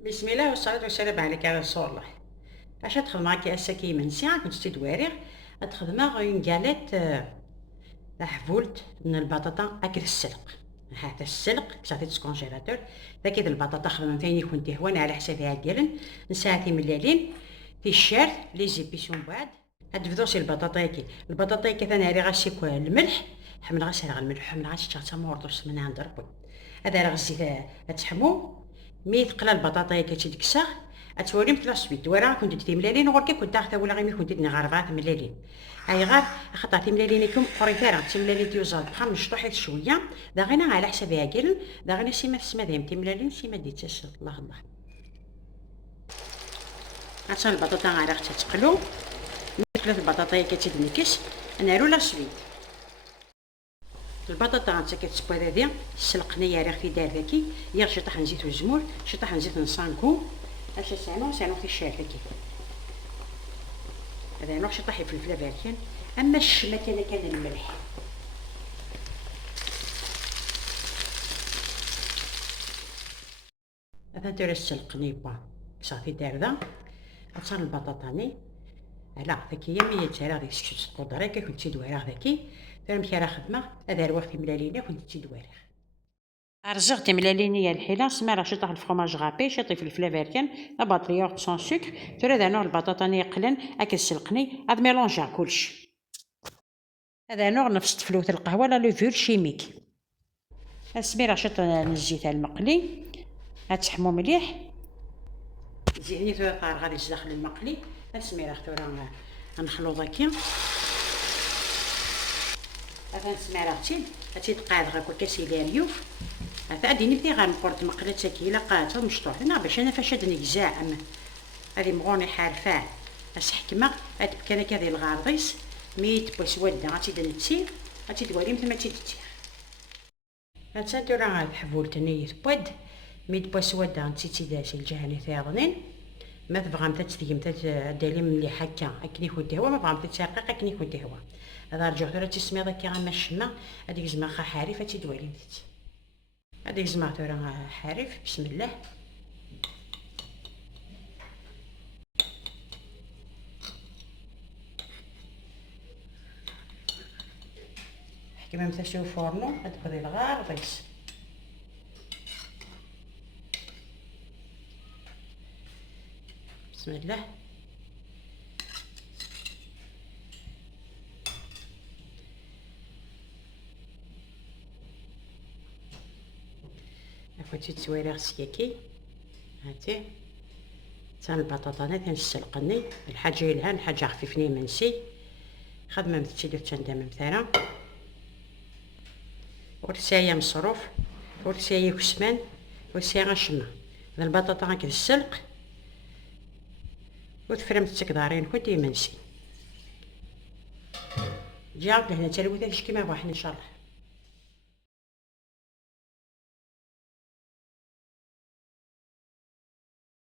بسم الله والصلاة والسلام عليك يا رسول الله. اش تخدم هاكي اساكي من ساعة كنت تدواريغ تخدم اون كاليت تاع حفولت من البطاطا اكل السلق. هذا السلق كصاتي تسكونجيلاتور تاكيد البطاطا خدم ثاني كنت هوان على حسابها كالن نساعتي ملالين في الشارع لي زيبيسيون بعد هاد فدوسي البطاطا كي ثاني راه غاسي الملح حمل غاسي على الملح حمل غاسي تا موردوس من عند ربي. هذا راه غاسي تحمو مي تقلا البطاطا كي تكسا اتوري مثل السويت ورا كنت ديتي ملالين وغير كي كنت حتى ولا غير كنت دنا غربات ملالين هاي غير خطاتي ملالينكم قريتها تي ملالين تيوزال بخا مشطوحيت شويه دا غينا على حسابها كيل دا غينا سيما تسمى دايم تي ملالين سيما ديتش الله الله. عشان البطاطا غير تتقلو مثل البطاطا كتدنكس نارو لا سويت البطاطا انت كتسبوي هذه سلقنيه راه في دار ذاكي يا شي طاح نزيت الزمور شي طاح نزيت نصانكو اش سانو في الشارع ذاكي هذا نوع شي طاح فلفله باركين اما الشمه كان الملح هذا دير السلقني با صافي دار ذا تصال البطاطاني لا ذاك هي مية تاع غادي تقدري كي كنتي دويره ذاكي فهم كي راه خدمه هذا الوقت ملالينه كنتي دويره رزقتي ملالينيه الحيله سما راه شطح الفرماج غابي شطي فلفله فيركان لا باتريور سون سكر ترى هذا نوع البطاطاني قلن اكل سلقني هاد ميلونجا كلشي هذا نوع نفس فلوت القهوه لا لوفور شيميك اسمي راه شط الزيت المقلي غتحمو مليح زيني ثلاثة غادي تدخل المقلي اسمي راه ثورا غنخلو ذاكيا هذا نسمع راه تيتقاد غير كاسيلي ريوف هذا ديني في غنقرط مقله تاكيله قاتو مشطوح انا باش انا فاش هاد نكزاع هادي مغوني حارفاه اش حكمه هاد بكانه كادي الغارضيس ميت بوسوده غتدنتي غتدوالي مثل ما تيدتي هاد راه الحفول تاني بود ميت بوسوده نتيتي داشي الجهني ثاظنين ما تبغى متى تديم دالي ملي هكا اكني كنت هو ما بغا متى تشقق اكني كنت هو هذا رجعت راه تسمي داك غا الشمه هذيك زعما خا حارف تيدوالي متت هذيك زعما راه حارف بسم الله كيما متى شوف فورنو غتبغي الغار ضيس بسم الله عفوتي تسويريغ سياكي هاتي تا البطاطا تنسلقني الحاجه يلها الحاجه خفيفني منسي خدمه متشدف تندم مثلا ورسايه مصروف ورسايه كسمان ورسايه غشمه هذا البطاطا هكا السلق وتفرمت تكدارين كنتي منسي جاوب لهنا تلوث كيما بغا ان شاء الله.